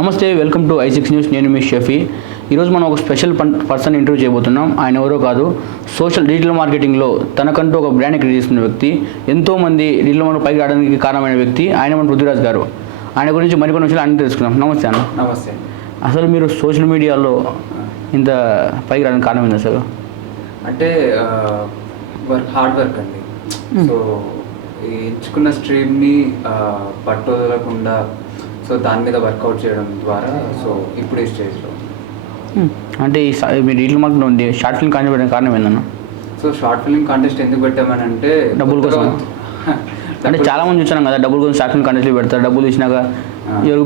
నమస్తే, welcome to i6 news. నేను మీ షఫీ. ఈరోజు మనం ఒక స్పెషల్ పర్సన్ ఇంటర్వ్యూ చేయబోతున్నాం. ఆయన ఎవరో కాదు, డిజిటల్ మార్కెటింగ్లో తనకంటూ ఒక బ్రాండ్ క్రియేట్ చేసుకున్న వ్యక్తి, ఎంతోమంది డిజిటల్ మార్కెట్ పైకి రావడానికి కారణమైన వ్యక్తి ఆయన మన పృథ్వీరాజ్ గారు. ఆయన గురించి మరికొన్ని విషయాలు అన్ని తెలుసుకుందాం. నమస్తే అన్న. నమస్తే. అసలు మీరు సోషల్ మీడియాలో ఇంత పైకి రావడానికి కారణం ఏంది అసలు? అంటే హార్డ్ వర్క్ అండి. సో ఎంచుకున్న స్ట్రీమ్ని పట్టుదలకుండా సో దాని మీద వర్కౌట్ చేయడం ద్వారా సో ఇప్పుడు ఈ స్టేజ్లో అంటే మీ డిజిటల్ మార్కెట్లో ఉంది షార్ట్ ఫిల్మ్ కాంటెస్ట్ పెట్టడానికి కారణం ఏందన్న? సో షార్ట్ ఫిల్మ్ కాంటెస్ట్ ఎందుకు పెట్టామని అంటే డబ్బుల కోసం. అంటే చాలా మంది చూసాను కదా, డబ్బుల కోసం షార్ట్ ఫిల్మ్ కాంటెస్ట్లు పెడతారు, డబ్బులు ఇచ్చినాక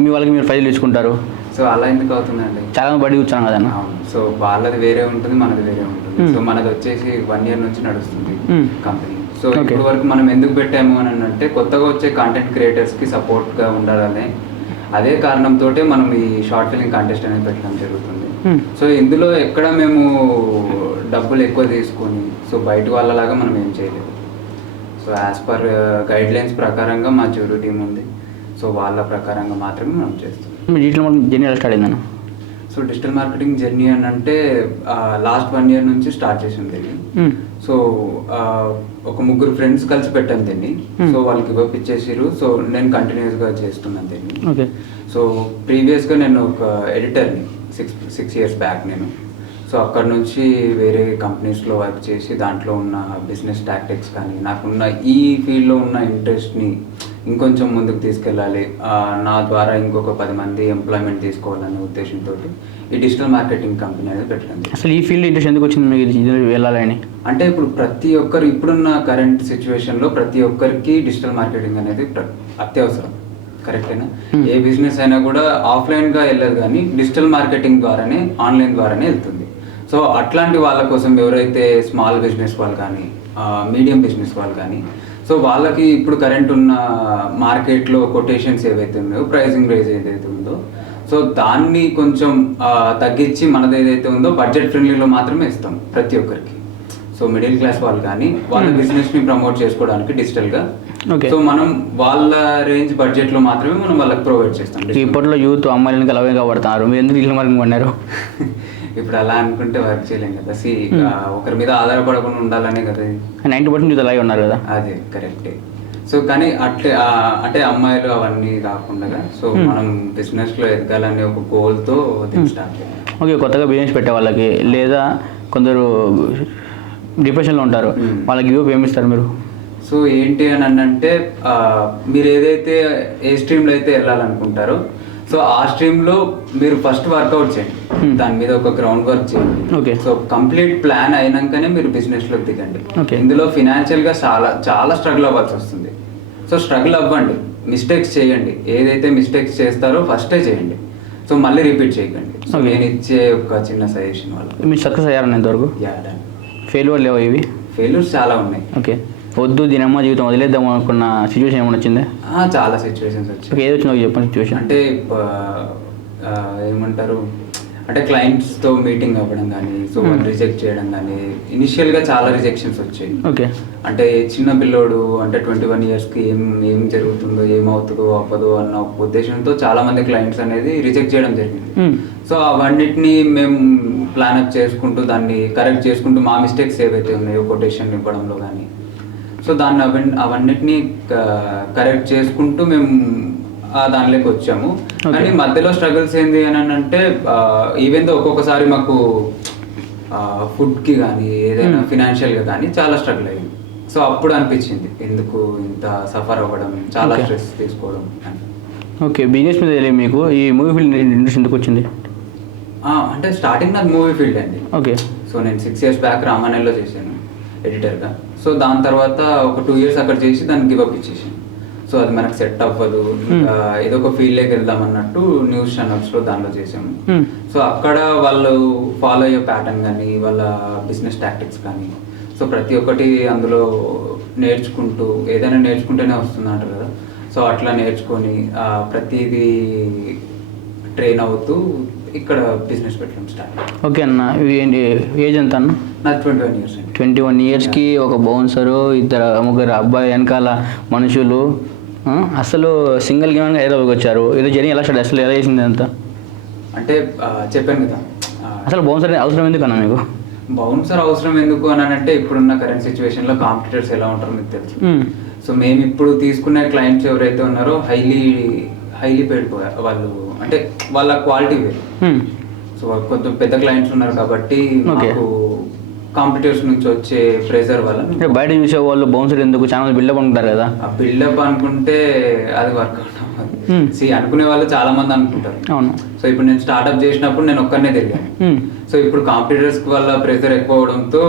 మీ వాళ్ళకి మీరు ఫైల్ తీసుకుంటారు. సో అలా ఎందుకు అవుతుందండి? చాలా మంది బయట కూర్చున్నాను కదన్న. సో వాళ్ళది వేరే ఉంటుంది, మనది వేరే ఉంటుంది. సో మనది వచ్చేసి 1 year నుంచి నడుస్తుంది కంపెనీ. సో ఇప్పటి వరకు మనం ఎందుకు పెట్టాము అని అంటే కొత్తగా వచ్చే కాంటెంట్ క్రియేటర్స్కి సపోర్ట్గా ఉండాలనే అదే కారణంతో మనం ఈ షార్ట్ ఫిల్మ్ కాంటెస్ట్ అనేది పెట్టడం జరుగుతుంది. సో ఇందులో ఎక్కడ మేము డబ్బులు ఎక్కువ తీసుకొని సో బయట వాళ్ళలాగా మనం ఏం చేయలేదు. So as per guide lines ప్రకారంగా మా జ్యూరీ టీం ఉంది. సో వాళ్ళ ప్రకారంగా మాత్రమే మనం చేస్తాం. డిజిటల్ మార్కెటింగ్ జర్నీ ఎలా స్టార్ట్ అయిందన్న? సో డిజిటల్ మార్కెటింగ్ జర్నీ అని అంటే లాస్ట్ 1 year నుంచి స్టార్ట్ చేసింది. సో ఒక 3 ఫ్రెండ్స్ కలిసి పెట్టాను దీన్ని. సో వాళ్ళకి గివ్ అప్ ఇచ్చేసారు. సో నేను కంటిన్యూస్గా చేస్తున్నాను దీన్ని. సో ప్రీవియస్గా నేను ఒక ఎడిటర్ని 6 years బ్యాక్ నేను. సో అక్కడ నుంచి వేరే కంపెనీస్లో వర్క్ చేసి దాంట్లో ఉన్న బిజినెస్ టాక్టిక్స్ కానీ నాకున్న ఈ ఫీల్డ్లో ఉన్న ఇంట్రెస్ట్ని ఇంకొంచెం ముందుకు తీసుకెళ్ళాలి, నా ద్వారా ఇంకొక 10 మంది ఎంప్లాయ్మెంట్ తీసుకోవాలనే ఉద్దేశంతో ఈ డిజిటల్ మార్కెటింగ్ కంపెనీ అనేది పెట్టడం. అసలు ఈ ఫీల్డ్ ఇంట్రెస్ట్ ఎందుకు వచ్చింది మీకు వెళ్ళాలని? అంటే ఇప్పుడు ప్రతి ఒక్కరు ఇప్పుడున్న కరెంట్ సిచ్యువేషన్లో ప్రతి ఒక్కరికి డిజిటల్ మార్కెటింగ్ అనేది అత్యవసరం. కరెక్టేనా? ఏ బిజినెస్ అయినా కూడా ఆఫ్లైన్గా వెళ్ళదు, కానీ డిజిటల్ మార్కెటింగ్ ద్వారానే ఆన్లైన్ ద్వారానే వెళ్తుంది. సో అట్లాంటి వాళ్ళ కోసం ఎవరైతే స్మాల్ బిజినెస్ వాళ్ళు కానీ మీడియం బిజినెస్ వాళ్ళు కానీ సో వాళ్ళకి ఇప్పుడు కరెంట్ ఉన్న మార్కెట్లో కొటేషన్స్ ఏవైతే ఉన్నాయో, ప్రైసింగ్ రేంజ్ ఏదైతే ఉందో సో దాన్ని కొంచెం తగ్గించి మనది ఏదైతే ఉందో బడ్జెట్ ఫ్రెండ్లీలో మాత్రమే ఇస్తాం ప్రతి ఒక్కరికి. సో మిడిల్ క్లాస్ వాళ్ళు కానీ వాళ్ళ బిజినెస్ని ప్రమోట్ చేసుకోవడానికి డిజిటల్గా సో మనం వాళ్ళ రేంజ్ బడ్జెట్లో మాత్రమే మనం వాళ్ళకి ప్రొవైడ్ చేస్తాం. ఇప్పట్లో యూత్ అమ్మాయిలను అలాగే కాబడతారు, మీరు ఎందుకు డిజిటల్ మార్కెటింగ్ పడినారు? ఇప్పుడు అలా అనుకుంటే వర్క్ చేయలేం కదా. ఒకరి మీద ఆధారపడకుండా ఉండాలనే కదా. 90% యూత్ అలాగే ఉన్నారు కదా. అదే కరెక్టే. సో కానీ అంటే అమ్మాయిలు అవన్నీ కాకుండా సో మనం బిజినెస్లో ఎదగాలనే ఒక గోల్తో స్టార్ట్ చేయాలి. ఓకే, కొత్తగా బిజినెస్ పెట్టే వాళ్ళకి లేదా కొందరు డిప్రెషన్లో ఉంటారు, వాళ్ళకి గివ్ అప్ ఏమి ఇస్తారు మీరు? సో ఏంటి అని అంటే మీరు ఏదైతే ఏ స్ట్రీమ్లో అయితే వెళ్ళాలనుకుంటారో సో ఆ స్ట్రీమ్లో మీరు ఫస్ట్ వర్కౌట్ చేయండి, దాని మీద ఒక గ్రౌండ్ వర్క్ చేయండి. సో కంప్లీట్ ప్లాన్ అయినాకనే మీరు బిజినెస్లోకి దిగండి. ఇందులో ఫినాన్షియల్గా చాలా స్ట్రగుల్ అవ్వాల్సి వస్తుంది. సో స్ట్రగుల్ అవ్వండి, మిస్టేక్స్ చేయండి, ఏదైతే మిస్టేక్స్ చేస్తారో ఫస్టే చేయండి. సో మళ్ళీ రిపీట్ చేయకండి. సో నేను ఇచ్చే ఒక చిన్న సజెషన్ వాళ్ళకి. మీరు సక్సెస్ అయ్యారని ఇంతవరకు? ఫెయిల్యూర్ లేవా? ఇవి ఫెయిల్యూర్స్ చాలా ఉన్నాయి. ఓకే, వద్దు దీనమ్మ జీవితం వదిలేద్దాం అనుకున్న సిచ్యువేషన్ ఏమైనా వచ్చిందా? చాలా సిచ్యువేషన్స్ వచ్చాయి. ఏది వచ్చిందో చెప్పండి సిచ్యువేషన్. అంటే ఏమంటారు అంటే క్లయింట్స్తో మీటింగ్ అవ్వడం కానీ సో రిజెక్ట్ చేయడం కానీ ఇనిషియల్గా చాలా రిజెక్షన్స్ వచ్చాయి. ఓకే, అంటే చిన్న పిల్లోడు అంటే 21 yearsకి ఏం జరుగుతుందో ఏమవుతుందో అవ్వదో అన్న ఒక ఉద్దేశంతో చాలా మంది క్లయింట్స్ అనేది రిజెక్ట్ చేయడం జరిగింది. సో అవన్నిటిని మేము ప్లాన్అప్ చేసుకుంటూ దాన్ని కరెక్ట్ చేసుకుంటూ మా మిస్టేక్స్ ఏవైతే ఉన్నాయో కొటేషన్ ఇవ్వడంలో కానీ సో దాన్ని అవన్నిటిని కరెక్ట్ చేసుకుంటూ మేము దానిలోకి వచ్చాము. కానీ మధ్యలో స్ట్రగుల్స్ ఏంది అని అంటే ఈవెన్ దో ఒక్కొక్కసారి మాకు ఫుడ్కి కానీ ఏదైనా ఫినాన్షియల్గా కానీ చాలా స్ట్రగుల్ అయ్యింది. సో అప్పుడు అనిపించింది ఎందుకు ఇంత సఫర్ అవ్వడం, చాలా స్ట్రెస్ తీసుకోవడం అని. ఓకే, బిజినెస్ మీద మీకు ఈ మూవీ ఫీల్డ్ ఇంట్రెస్ట్ ఎందుకు వచ్చింది? అంటే స్టార్టింగ్ నాకు మూవీ ఫీల్డ్ అండి. ఓకే, సో నేను 6 years బ్యాక్ రామాయణంలో చేశాను ఎడిటర్గా. సో దాని తర్వాత ఒక 2 years అక్కడ చేసి దాన్ని గివ్ అప్ ఇచ్చేసాను. సో అది మనకు సెట్ అవ్వదు, ఏదో ఒక ఫీల్డ్లోకి వెళ్దాం అన్నట్టు న్యూస్ ఛానల్స్లో దానిలో చేసాము. సో అక్కడ వాళ్ళు ఫాలో అయ్యే ప్యాటర్న్ కానీ వాళ్ళ బిజినెస్ టాక్టిక్స్ కానీ సో ప్రతి ఒక్కటి అందులో నేర్చుకుంటూ ఏదైనా నేర్చుకుంటేనే వస్తుంది అంటారు కదా. సో అట్లా నేర్చుకొని ప్రతిదీ ట్రైన్ అవుతూ ఇక్కడ బిజినెస్ పెట్టడం స్టార్ట్. ఓకే అన్న, ఏంటి ఏజ్ ఎంత అన్న? నాకు 21 years అండి. 21 yearsకి ఒక బౌన్సరు, 2-3 అబ్బాయి వెనకాల మనుషులు, అసలు సింగిల్ గేమ్ హైదరాబాద్కి వచ్చారు, ఏదో జర్నీ ఎలా స్టార్ట్ అసలు ఎలా చేసింది అంతా? అంటే చెప్పాను కదా, అసలు బౌన్సర్ అవసరం ఎందుకన్నా మీకు? బౌన్సర్ అవసరం ఎందుకు అని అంటే ఇప్పుడున్న కరెంట్ సిచ్యువేషన్లో కాంపిటీటర్స్ ఎలా ఉంటారో మీకు తెలుసు. సో మేము ఇప్పుడు తీసుకునే క్లయింట్స్ ఎవరైతే ఉన్నారో హైలీ పెయిడ్ వాళ్ళు, అంటే వాళ్ళ క్వాలిటీ వేరు. సో కొంచెం పెద్ద క్లయింట్స్ ఉన్నారు కాబట్టి మాకు కాంపిటీటర్స్ నుంచి వచ్చే ప్రెజర్ వల్ల బయట చూసే వాళ్ళు బౌన్సర్ ఎందుకు చాలా బిల్డప్ అనుకుంటారు కదా. ఆ బిల్డప్ అనుకుంటే అది వర్కౌట్ అవ్వదు. అనుకునే వాళ్ళు చాలా మంది అనుకుంటారు. అవును. సో ఇప్పుడు నేను స్టార్ట్అప్ చేసినప్పుడు నేను ఒక్కనే తిరిగాను. సో ఇప్పుడు కాంపిటీటర్స్ వల్ల ప్రెజర్ ఎక్కువ అవడంతో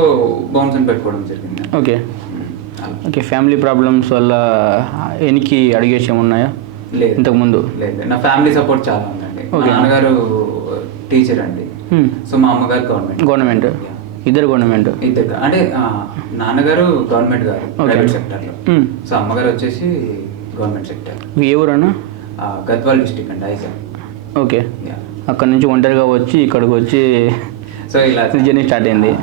బౌన్సర్ పెట్టుకోవడం జరిగింది. ఓకే. ఫ్యామిలీ ప్రాబ్లమ్స్ వల్ల ఎనికి అడిగేసి ఏమున్నాయా? లేదు, ఇంతకుముందు లేదు. నా ఫ్యామిలీ సపోర్ట్ చాలా ఉందండి. మా నాన్నగారు టీచర్ అండి. సో మా అమ్మగారు గవర్నమెంట్. ఇద్దరు గవర్నమెంట్. ఇద్దరు అంటే నాన్నగారు గవర్నమెంట్ గారు ప్రైవేట్ సెక్టర్లో. సో అమ్మగారు వచ్చేసి గవర్నమెంట్ సెక్టర్. ఏ ఊరన్నా? గద్వాల్ డిస్ట్రిక్ట్ అండి, ఐజా. ఓకే. అక్కడ నుంచి ఒంటరిగా వచ్చి ఇక్కడికి వచ్చి సో ఇలా జర్నీ స్టార్ట్ అయింది.